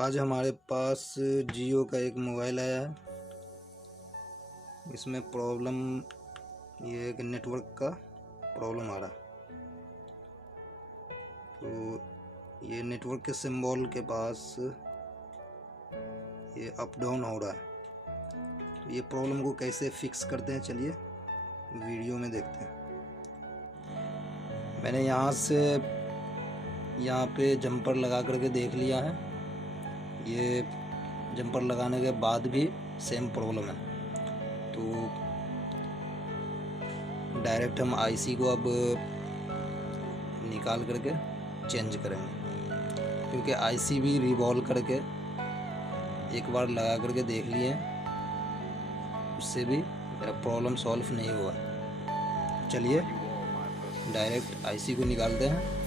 आज हमारे पास जियो का एक मोबाइल आया है। इसमें प्रॉब्लम ये है कि नेटवर्क का प्रॉब्लम आ रहा है। तो ये नेटवर्क के सिंबल के पास ये अप डाउन हो रहा है। तो ये प्रॉब्लम को कैसे फिक्स करते हैं, चलिए वीडियो में देखते हैं। मैंने यहाँ पे जंपर लगा करके देख लिया है। ये जंपर लगाने के बाद भी सेम प्रॉब्लम है। तो डायरेक्ट हम आईसी को अब निकाल करके चेंज करेंगे, क्योंकि आईसी भी रिवॉल्व करके एक बार लगा करके देख लिए, उससे भी मेरा प्रॉब्लम सॉल्व नहीं हुआ। चलिए डायरेक्ट आईसी को निकालते हैं।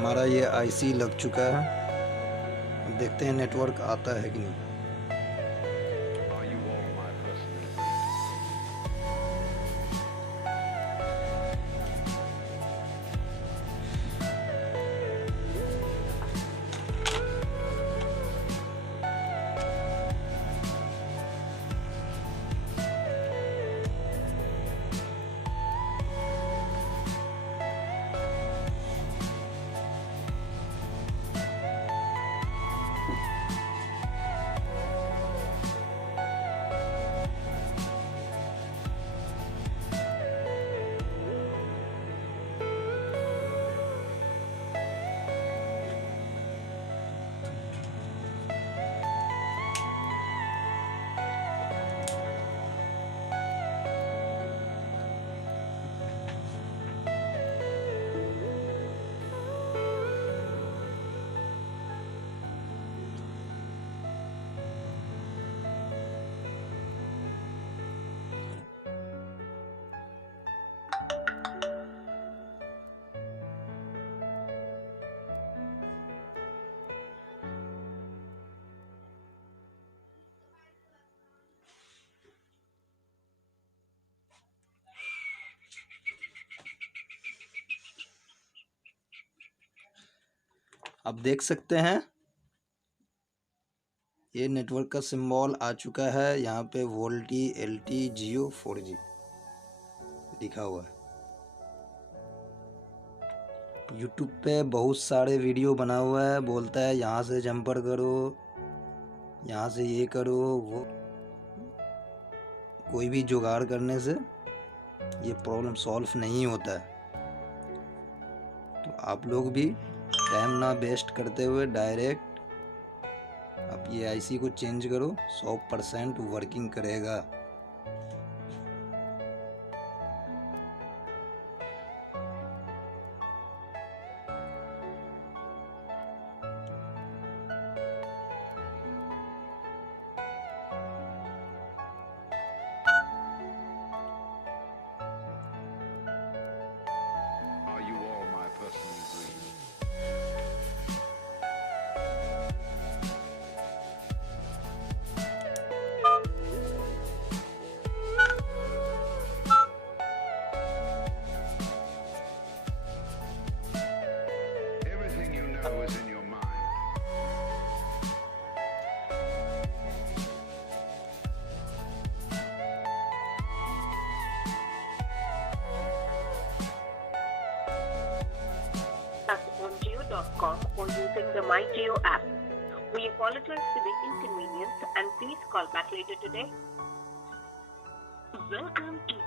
हमारा ये आईसी लग चुका है। अब देखते हैं नेटवर्क आता है कि नहीं। आप देख सकते हैं ये नेटवर्क का सिंबल आ चुका है। यहाँ पे वोल्टी LT जियो 4G लिखा हुआ है। यूट्यूब पे बहुत सारे वीडियो बना हुआ है, बोलता है यहाँ से जंपर करो, यहाँ से ये करो, वो कोई भी जुगाड़ करने से ये प्रॉब्लम सॉल्व नहीं होता है। तो आप लोग भी टाइम ना वेस्ट करते हुए डायरेक्ट आप ये आईसी को चेंज करो, 100% वर्किंग करेगा। On Jio.com or using the My Jio app. We apologize for the inconvenience and please call back later today. Welcome to